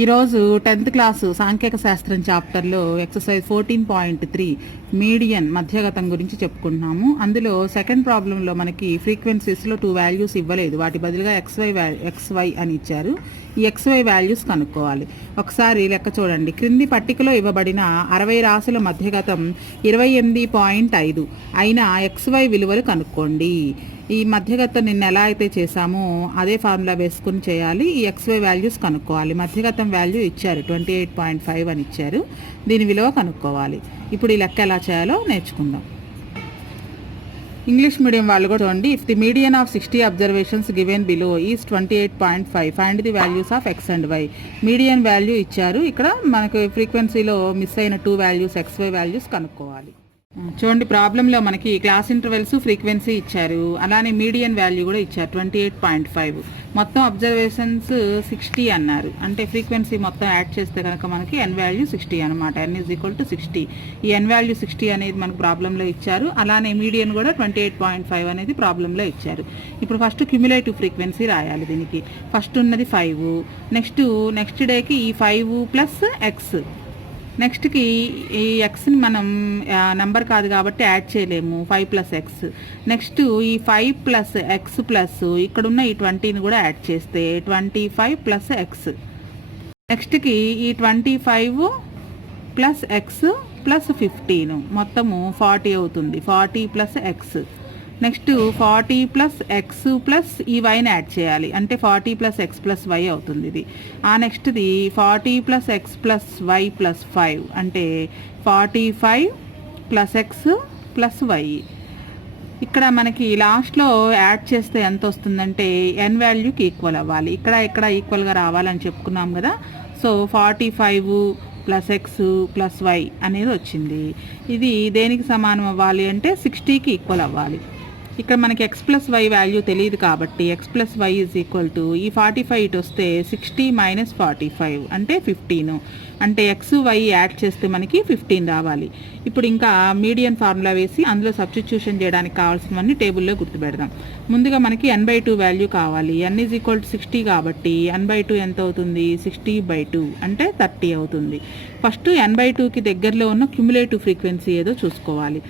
ఈరోజు 10th class సాంఖ్యక శాస్త్రం చాప్టర్లో ఎక్సర్సైజ్ 14.3 మీడియన్ మధ్యగతం గురించి చెప్పుకుంటున్నాము. అందులో సెకండ్ ప్రాబ్లంలో మనకి ఫ్రీక్వెన్సీస్లో 2 వాల్యూస్ ఇవ్వలేదు, వాటి బదులుగా XY అని ఇచ్చారు. ఈ XY వాల్యూస్ కనుక్కోవాలి. ఒకసారి లెక్క చూడండి. క్రింది పట్టికలో ఇవ్వబడిన 60 రాశుల మధ్యగతం 28.5 అయిన XY విలువలు కనుక్కోండి. ఈ మధ్యగతం నిన్న ఎలా అయితే చేసామో అదే ఫార్ములా వేసుకుని చేయాలి. ఈ XY వాల్యూస్ కనుక్కోవాలి. మధ్యగతం వాల్యూ ఇచ్చారు 28.5 అని ఇచ్చారు, దీని విలువ కనుక్కోవాలి. ఇప్పుడు ఈ లెక్క ఎలా చేయాలో నేర్చుకుందాం. ఇంగ్లీష్ మీడియం వాళ్ళు కూడా చూడండి. If the median of 60 observations given below is 28.5 find the values of X and Y. Median value ఇచ్చారు. ఇక్కడ మనకు ఫ్రీక్వెన్సీలో మిస్ అయిన 2 వాల్యూస్ XY వాల్యూస్ కనుక్కోవాలి. చూడండి, ప్రాబ్లంలో మనకి క్లాస్ ఇంటర్వెల్స్ ఫ్రీక్వెన్సీ ఇచ్చారు, అలానే మీడియన్ వాల్యూ కూడా ఇచ్చారు 28.5. మొత్తం అబ్జర్వేషన్స్ 60 అన్నారు. అంటే ఫ్రీక్వెన్సీ మొత్తం యాడ్ చేస్తే కనుక మనకి N వాల్యూ 60 అనమాట. N is equal to 60. ఈ N వాల్యూ 60 అనేది మనకు ప్రాబ్లంలో ఇచ్చారు. అలానే మీడియన్ కూడా 28.5 అనేది ప్రాబ్లంలో ఇచ్చారు. ఇప్పుడు ఫస్ట్ క్యుములేటివ్ ఫ్రీక్వెన్సీ రాయాలి. దీనికి ఫస్ట్ ఉన్నది 5, నెక్స్ట్ డేకి ఈ 5 ప్లస్ ఎక్స్, నెక్స్ట్కి ఈ ఎక్స్ని మనం నెంబర్ కాదు కాబట్టి యాడ్ చేయలేము, 5 ప్లస్ ఎక్స్. నెక్స్ట్ ఈ 5 ప్లస్ ఎక్స్ ప్లస్ ఇక్కడున్న ఈ 20ని కూడా యాడ్ చేస్తే 25 ప్లస్ ఎక్స్. నెక్స్ట్కి ఈ 25 ప్లస్ ఎక్స్ ప్లస్ 15 మొత్తము 40 అవుతుంది. 40 plus X. Next 40 plus x plus ఈ వైని యాడ్ చేయాలి, అంటే 40 ప్లస్ ఎక్స్ ప్లస్ వై అవుతుంది ఇది. ఆ నెక్స్ట్ది 40 plus x plus y plus 5, అంటే 45 ప్లస్ ఎక్స్ ప్లస్ వై. ఇక్కడ మనకి లాస్ట్లో యాడ్ చేస్తే ఎంత వస్తుందంటే N వాల్యూకి ఈక్వల్ అవ్వాలి. ఇక్కడ ఈక్వల్గా రావాలని చెప్పుకున్నాం కదా. So 45 plus x plus y అనేది వచ్చింది. ఇది దేనికి సమానం అవ్వాలి అంటే 60కి ఈక్వల్ అవ్వాలి. ఇక్కడ మనకి ఎక్స్ ప్లస్ వై వాల్యూ తెలియదు కాబట్టి x plus y is equal to ఈ 45 ఇటు వస్తే 60 మైనస్ 45 అంటే 15, అంటే ఎక్స్ వై యాడ్ చేస్తే మనకి 15 రావాలి. ఇప్పుడు ఇంకా మీడియన్ ఫార్ములా వేసి అందులో సబ్స్టిట్యూషన్ చేయడానికి కావాల్సినవన్నీ టేబుల్లో గుర్తుపెడదాం. ముందుగా మనకి N/2 వాల్యూ కావాలి. N ఈజ్ ఈక్వల్ టు 60 కాబట్టి N/2 ఎంత అవుతుంది? 60/2 అంటే 30 అవుతుంది. ఫస్ట్ N/2కి దగ్గరలో ఉన్న క్యుములేటివ్ ఫ్రీక్వెన్సీ ఏదో చూసుకోవాలి.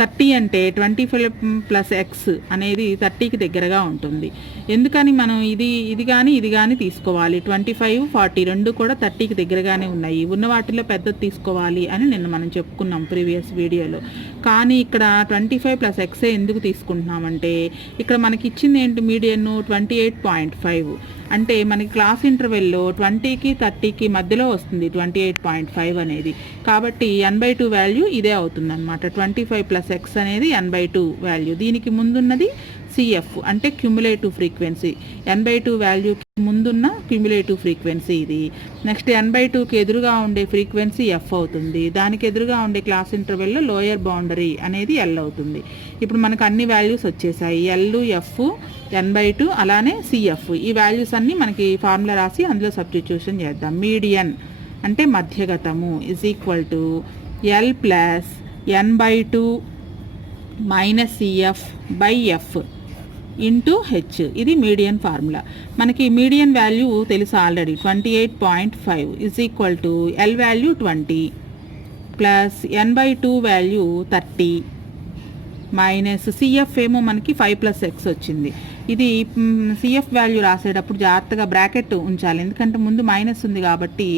30 అంటే 25 ప్లస్ ఎక్స్ అనేది 30కి దగ్గరగా ఉంటుంది. ఎందుకని మనం ఇది కానీ తీసుకోవాలి. 25, 40 రెండు కూడా 30కి దగ్గరగానే ఉన్నాయి. ఉన్న వాటిలో పెద్దది తీసుకోవాలి అని నిన్న మనం చెప్పుకున్నాం ప్రీవియస్ వీడియోలో. కానీ ఇక్కడ 25 ప్లస్ ఎక్సే ఎందుకు తీసుకుంటున్నామంటే ఇక్కడ మనకి ఇచ్చింది ఏంటి? మీడియన్ 28.5, అంటే మనకి క్లాస్ ఇంటర్వెల్లో 20కి 30కి మధ్యలో వస్తుంది 28.5 అనేది. కాబట్టి N/2 వాల్యూ ఇదే అవుతుంది అనమాట. 25 ప్లస్ ఎక్స్ అనేది N/2 వాల్యూ. దీనికి ముందున్నది CF అంటే క్యుములేటివ్ ఫ్రీక్వెన్సీ. N/2 వాల్యూకి ముందున్న క్యుములేటివ్ ఫ్రీక్వెన్సీ ఇది. నెక్స్ట్ N/2కి ఎదురుగా ఉండే ఫ్రీక్వెన్సీ F అవుతుంది. దానికి ఎదురుగా ఉండే క్లాస్ ఇంటర్వెల్లో లోయర్ బౌండరీ అనేది L అవుతుంది. ఇప్పుడు మనకు అన్ని వాల్యూస్ వచ్చేసాయి. L, F, N/2 అలానే CF. ఈ వాల్యూస్ అన్నీ మనకి ఫార్ములా రాసి అందులో సబ్స్టిట్యూషన్ చేద్దాం. మీడియన్ అంటే మధ్యగతము is equal to L plus N/2 minus CF by F into H. ఇది మీడియన్ ఫార్ములా. మనకి మీడియన్ వాల్యూ తెలుసు already, 28.5 is equal to L value 20 plus N/2 value 30 minus CF ఏమో మనకి 5 ప్లస్ ఎక్స్ వచ్చింది. ఇది CF వాల్యూ రాసేటప్పుడు జాగ్రత్తగా bracket ఉంచాలి, ఎందుకంటే ముందు మైనస్ ఉంది కాబట్టి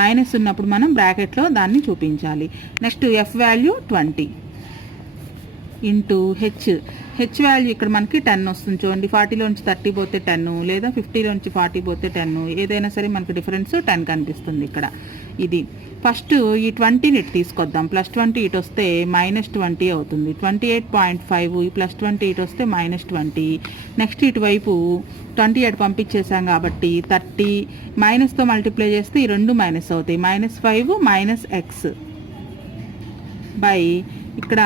మైనస్ ఉన్నప్పుడు మనం బ్రాకెట్లో దాన్ని చూపించాలి. Next F value 20 into H value ఇక్కడ మనకి 10 వస్తుంది. చూడండి, 40లోంచి 30 పోతే 10, లేదా 50లోంచి 40 పోతే 10, ఏదైనా సరే మనకి డిఫరెన్స్ 10 కనిపిస్తుంది ఇక్కడ. ఇది ఫస్ట్ ఈ 20ని ఇటు తీసుకొద్దాం. ప్లస్ 20 ఇటు వస్తే మైనస్ 20 అవుతుంది. 28.5 ఈ ప్లస్ 20 ఇటు వస్తే మైనస్ 20. నెక్స్ట్ ఇటువైపు 20 అటు పంపించేసాం కాబట్టి 30 మైనస్తో మల్టిప్లై చేస్తే ఈ రెండు మైనస్ అవుతాయి. -5 మైనస్ ఎక్స్ బై ఇక్కడ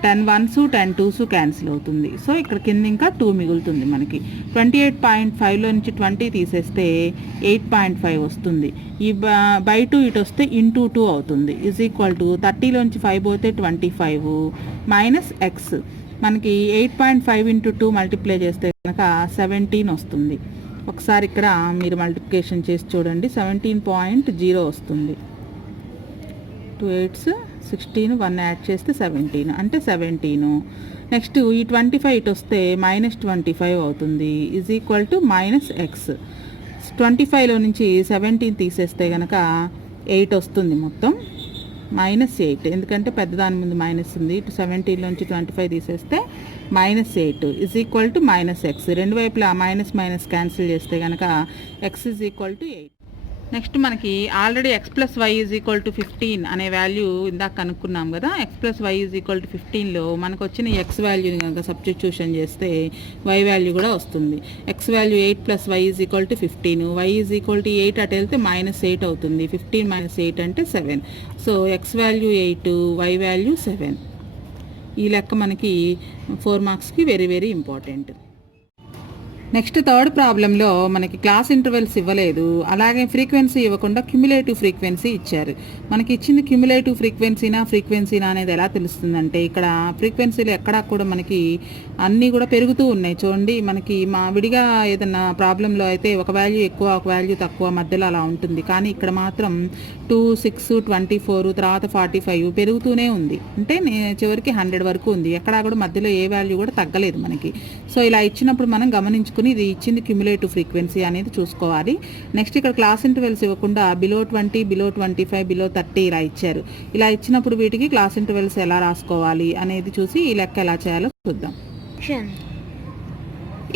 10 1s 10 2s క్యాన్సిల్ అవుతుంది. సో ఇక్కడ కింద ఇంకా 2 మిగులుతుంది మనకి. 28.5లో నుంచి 20 తీసేస్తే 8.5 వస్తుంది. ఈ బై 2 ఇటు వస్తే ఇంటూ 2 అవుతుంది. ఈజ్ ఈక్వల్ టు 30లోంచి 5 పోతే 25 మైనస్ ఎక్స్. మనకి 8.5 ఇంటూ 2 మల్టిప్లై చేస్తే కనుక 17 వస్తుంది. ఒకసారి ఇక్కడ మీరు మల్టిప్లికేషన్ చేసి చూడండి, 17.0 వస్తుంది. 2 8s 16, 1 యాడ్ చేస్తే 17 అంటే 17. నెక్స్ట్ ఈ 25 ఇటు వస్తే -25 అవుతుంది, ఈజ్ ఈక్వల్ టు -x. 25లో నుంచి 17 తీసేస్తే కనుక 8 వస్తుంది, మొత్తం -8. ఎందుకంటే పెద్దదాని ముందు మైనస్ ఉంది. ఇటు 17 నుంచి 25 తీసేస్తే -8 ఈజ్ ఈక్వల్ టు -x. రెండు వైపులా మైనస్ క్యాన్సిల్ చేస్తే కనుక x is equal to 8. Next మనకి already x + y is equal to 15 అనే వాల్యూ ఇందాక కనుక్కున్నాం కదా. x + y is equal to 15లో మనకు వచ్చిన x వాల్యూని కనుక సబ్స్టిట్యూషన్ చేస్తే y వాల్యూ కూడా వస్తుంది. x value 8 + y is equal to 15, y is equal to 8 అటు వెళ్తే -8 అవుతుంది. 15 - 8 అంటే 7. So x value 8, y value 7. ఈ లెక్క మనకి 4 మార్క్స్కి very very important. Next third ప్రాబ్లంలో మనకి క్లాస్ ఇంటర్వెల్స్ ఇవ్వలేదు, అలాగే ఫ్రీక్వెన్సీ ఇవ్వకుండా క్యుములేటివ్ ఫ్రీక్వెన్సీ ఇచ్చారు. మనకి ఇచ్చింది క్యుములేటివ్ ఫ్రీక్వెన్సీనా అనేది ఎలా తెలుస్తుందంటే, ఇక్కడ ఫ్రీక్వెన్సీలు ఎక్కడా కూడా మనకి అన్నీ కూడా పెరుగుతూ ఉన్నాయి. చూడండి, మనకి విడిగా ఏదన్నా ప్రాబ్లంలో అయితే ఒక వాల్యూ ఎక్కువ ఒక వాల్యూ తక్కువ మధ్యలో అలా ఉంటుంది. కానీ ఇక్కడ మాత్రం 2, 6, 24 తర్వాత 45 పెరుగుతూనే ఉంది. అంటే చివరికి 100 వరకు ఉంది. ఎక్కడా కూడా మధ్యలో ఏ వాల్యూ కూడా తగ్గలేదు మనకి. సో ఇలా ఇచ్చినప్పుడు మనం గమనించుకుని ఇది ఇచ్చింది క్యుములేటివ్ ఫ్రీక్వెన్సీ అనేది చూసుకోవాలి. నెక్స్ట్ ఇక్కడ క్లాస్ ఇంటర్వెల్స్ ఇవ్వకుండా బిలో 20, బిలో 25, బిలో 30 ఇలా ఇచ్చారు. ఇలా ఇచ్చినప్పుడు వీటికి క్లాస్ ఇంటర్వెల్స్ ఎలా రాసుకోవాలి అనేది చూసి ఈ లెక్క ఎలా చేయాలో చూద్దాం.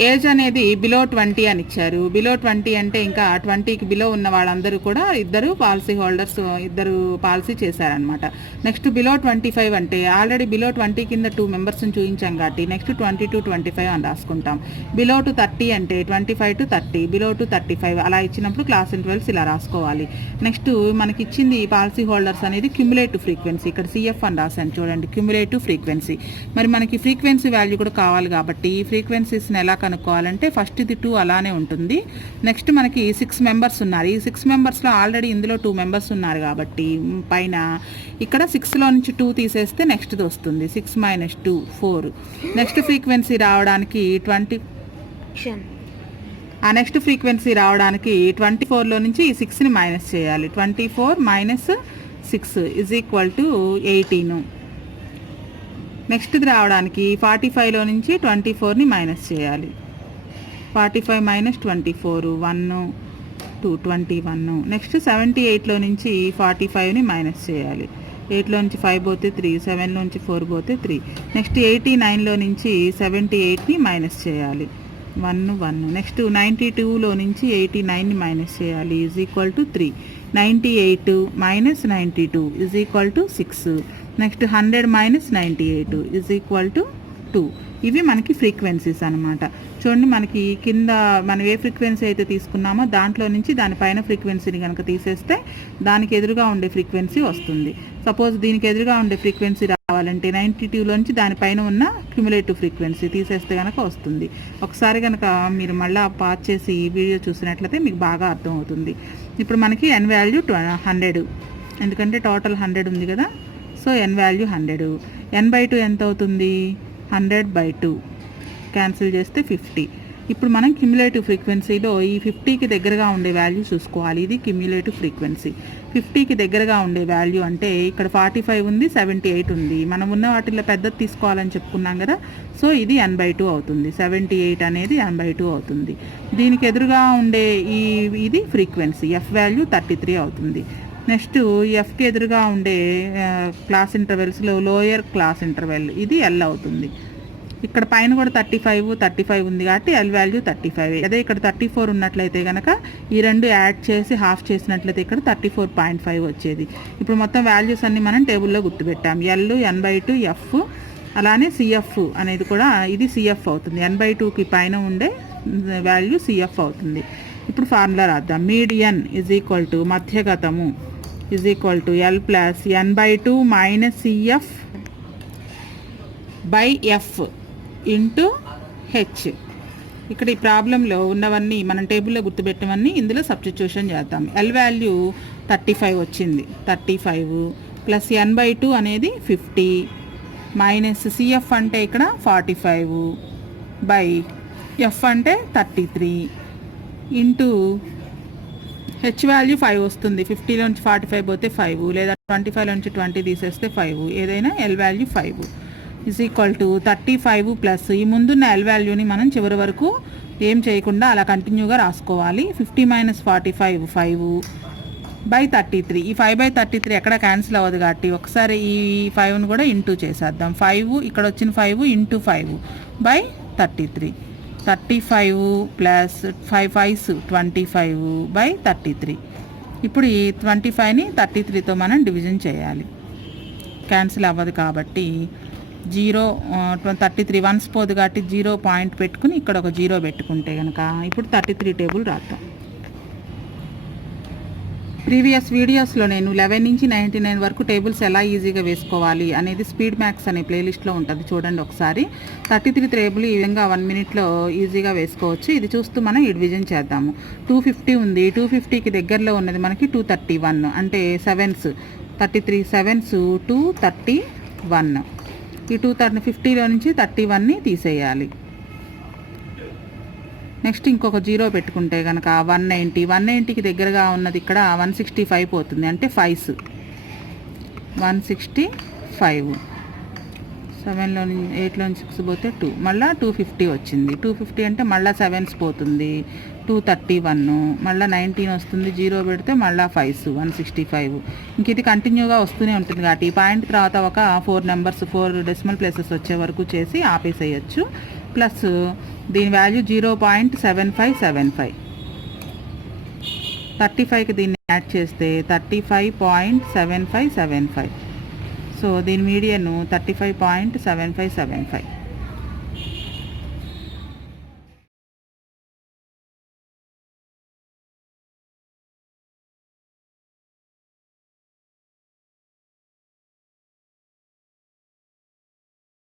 ఏజ్ అనేది బిలో 20 అని ఇచ్చారు. బిలో 20 అంటే ఇంకా 20కి బిలో ఉన్న వాళ్ళందరూ కూడా ఇద్దరు పాలసీ హోల్డర్స్, ఇద్దరు పాలసీ చేశారనమాట. నెక్స్ట్ బిలో 25 అంటే ఆల్రెడీ బిలో 20 కింద 2 మెంబర్స్ని చూపించాం కాబట్టి నెక్స్ట్ 20 to 25 అని రాసుకుంటాం. బిలో టు 30 అంటే 25 to 30, బిలో టు 35 అలా ఇచ్చినప్పుడు క్లాస్ ఇంటర్వెల్స్ ఇలా రాసుకోవాలి. నెక్స్ట్ మనకి ఇచ్చింది ఈ పాలసీ హోల్డర్స్ అనేది క్యుములేటివ్ ఫ్రీక్వెన్సీ, ఇక్కడ CF అని రాశాను చూడండి, క్యుములేటివ్ ఫ్రీక్వెన్సీ. మరి మనకి ఫ్రీక్వెన్సీ వాల్యూ కూడా కావాలి కాబట్టి ఈ ఫ్రీక్వెన్సీస్ని ఎలా కనుక్కోవాలంటే ఫస్ట్ ఇది 2 అలానే ఉంటుంది. నెక్స్ట్ మనకి 6 మెంబర్స్ ఉన్నారు. ఈ 6 మెంబర్స్లో ఆల్రెడీ ఇందులో 2 మెంబర్స్ ఉన్నారు కాబట్టి పైన ఇక్కడ 6లో నుంచి 2 తీసేస్తే నెక్స్ట్ది వస్తుంది. 6 - 2 4. నెక్స్ట్ ఫ్రీక్వెన్సీ రావడానికి 20, ఆ నెక్స్ట్ ఫ్రీక్వెన్సీ రావడానికి 24లో నుంచి ఈ 6ని మైనస్ చేయాలి. 24 - 6 ఈజ్ ఈక్వల్ టు 18. నెక్స్ట్ది రావడానికి 45లో నుంచి 24ని మైనస్ చేయాలి. 45 - 24 1 2 21. నెక్స్ట్ 78లో నుంచి 45ని మైనస్ చేయాలి. 8లో నుంచి 5 పోతే 3, 7లో నుంచి 4 పోతే 3. నెక్స్ట్ 89లో నుంచి 78ని మైనస్ చేయాలి. 1 1. నెక్స్ట్ 92లో నుంచి 89ని మైనస్ చేయాలి, is equal to 3. 98 - 92 is equal to 6. Next 100 - 98 is equal to 2. ఇవి మనకి ఫ్రీక్వెన్సీస్ అనమాట. చూడండి, మనకి కింద మనం ఏ ఫ్రీక్వెన్సీ అయితే తీసుకున్నామో దాంట్లో నుంచి దానిపైన ఫ్రీక్వెన్సీని కనుక తీసేస్తే దానికి ఎదురుగా ఉండే ఫ్రీక్వెన్సీ వస్తుంది. సపోజ్ దీనికి ఎదురుగా ఉండే ఫ్రీక్వెన్సీ రావాలంటే 92లోంచి దానిపైన ఉన్న క్యుములేటివ్ ఫ్రీక్వెన్సీ తీసేస్తే కనుక వస్తుంది. ఒకసారి కనుక మీరు మళ్ళీ పాజ్ చేసి ఈ వీడియో చూసినట్లయితే మీకు బాగా అర్థమవుతుంది. ఇప్పుడు మనకి n వాల్యూ 100, ఎందుకంటే టోటల్ 100 ఉంది కదా. So n value 100. n/2 ఎంత అవుతుంది? 100/2 క్యాన్సిల్ చేస్తే 50. ఇప్పుడు మనం క్యుములేటివ్ ఫ్రీక్వెన్సీలో ఈ 50కి దగ్గరగా ఉండే వాల్యూ చూసుకోవాలి. ఇది క్యుములేటివ్ ఫ్రీక్వెన్సీ. 50కి దగ్గరగా ఉండే వాల్యూ అంటే ఇక్కడ 45 ఉంది, 78 ఉంది. మనం ఉన్న వాటిల్లో పెద్దది తీసుకోవాలని చెప్పుకున్నాం కదా. సో ఇది n/2 అవుతుంది. 78 అనేది n/2 అవుతుంది. దీనికి ఎదురుగా ఉండే ఇది ఫ్రీక్వెన్సీ, f వాల్యూ 33 అవుతుంది. నెక్స్ట్ ఎఫ్కి ఎదురుగా ఉండే క్లాస్ ఇంటర్వెల్స్లో లోయర్ క్లాస్ ఇంటర్వెల్ ఇది L అవుతుంది. ఇక్కడ పైన కూడా 35 ఉంది కాబట్టి L వాల్యూ 35. అదే ఇక్కడ 34 ఉన్నట్లయితే కనుక ఈ రెండు యాడ్ చేసి హాఫ్ చేసినట్లయితే ఇక్కడ 34.5 వచ్చేది. ఇప్పుడు మొత్తం వాల్యూస్ అన్ని మనం టేబుల్లో గుర్తుపెట్టాం. L n/2 F, అలానే CF అనేది కూడా ఇది CF అవుతుంది. n/2కి పైన ఉండే వాల్యూ CF అవుతుంది. ఇప్పుడు ఫార్ములా రాద్దాం. మీడియన్ ఈజ్ ఈక్వల్ టు మధ్యగతము is equal to L plus n/2 minus CF by F into H. ఇక్కడ ఈ ప్రాబ్లంలో ఉన్నవన్నీ మనం టేబుల్లో గుర్తుపెట్టవన్నీ ఇందులో సబ్స్టిట్యూషన్ చేద్దాం. L వాల్యూ 35 వచ్చింది. 35 ప్లస్ n/2 అనేది 50 మైనస్ CF అంటే ఇక్కడ 45 బై F అంటే 33 ఇంటూ హెచ్ వాల్యూ 5 వస్తుంది. 50లోంచి 45 పోతే 5, లేదా 25లోంచి 20 తీసేస్తే 5, ఏదైనా L value 5 is equal to 35 plus ఈ ముందున్న ఎల్ వాల్యూని మనం చివరి వరకు ఏం చేయకుండా అలా కంటిన్యూగా రాసుకోవాలి. 50 - 45 5/33. ఈ 5/33 ఎక్కడ క్యాన్సిల్ అవ్వదు కాబట్టి ఒకసారి ఈ 5ను కూడా ఇంటూ చేసేద్దాం. 5 ఇక్కడ వచ్చిన 5 ఇంటూ 5/33. 35 plus 5 5s 25/33. ఇప్పుడు ఈ 25ని 33తో మనం డివిజన్ చేయాలి. క్యాన్సిల్ అవ్వదు కాబట్టి 33 వన్స్ పోదు కాబట్టి 0 పాయింట్ పెట్టుకుని ఇక్కడ ఒక 0 పెట్టుకుంటే కనుక ఇప్పుడు 33 టేబుల్ రాద్దాం. ప్రీవియస్ వీడియోస్లో నేను 11 నుంచి 99 వరకు టేబుల్స్ ఎలా ఈజీగా వేసుకోవాలి అనేది స్పీడ్ మ్యాథ్స్ అనే ప్లేలిస్ట్లో ఉంటుంది, చూడండి ఒకసారి. 33 టేబుల్ ఈ విధంగా 1 మినిట్లో ఈజీగా వేసుకోవచ్చు. ఇది చూస్తూ మనం ఈ డివిజన్ చేద్దాము. 250 ఉంది. 250కి దగ్గరలో ఉన్నది మనకి 231, అంటే 7s 33 7s 231. ఈ 250లో నుంచి 31ని తీసేయాలి. నెక్స్ట్ ఇంకొక 0 పెట్టుకుంటే కనుక 190కి దగ్గరగా ఉన్నది ఇక్కడ 165 పోతుంది, అంటే 5s 165. 7లో 8లో 6 పోతే 2, మళ్ళీ 250 వచ్చింది. 250 అంటే మళ్ళీ 7s పోతుంది, 231. మళ్ళీ 19 వస్తుంది, 0 పెడితే మళ్ళీ 5s 165. ఇంక ఇది కంటిన్యూగా వస్తూనే ఉంటుంది కాబట్టి ఈ పాయింట్ తర్వాత ఒక 4 నెంబర్స్ 4 డెసిమల్ ప్లేసెస్ వచ్చే వరకు చేసి ఆపేసేయచ్చు. ప్లస్ దీని వాల్యూ 0.7575. 35కి దీన్ని యాడ్ చేస్తే 35.7575. సో దీని మీడియన్ 35.7575.